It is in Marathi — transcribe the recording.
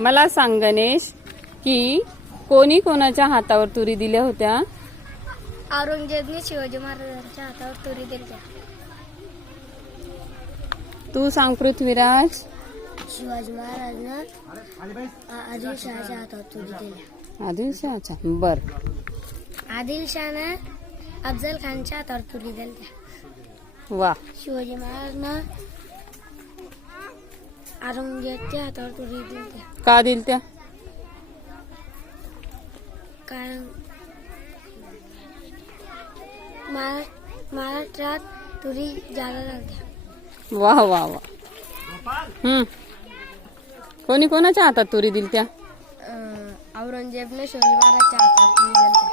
मला सांग गणेश की कोणी कोणाच्या हातावर तुरी दिल्या होत्या? औरंगजेबने शिवाजी महाराजांच्या हातावर तुरी दिल्या. तू सांग पृथ्वीराज. शिवाजी महाराजांना आदिलशहाच्या हातावर तुरी दिल्या. आदिलशहाच्या. बर. आदिलशहानं अफजल खानच्या हातावर तुरी दिल्या. वा. शिवाजी महाराजांना औरंगजेबच्या हातावर तुरी दिल्या. का दिल त्या? कारण महाराष्ट्रात तुरी जादा झाल्या. वा वा वा. कोणी कोणाच्या हातात तुरी दिल त्या? औरंगजेबने शिवाजी महाराजांच्या हातावर तुरी दिल्या.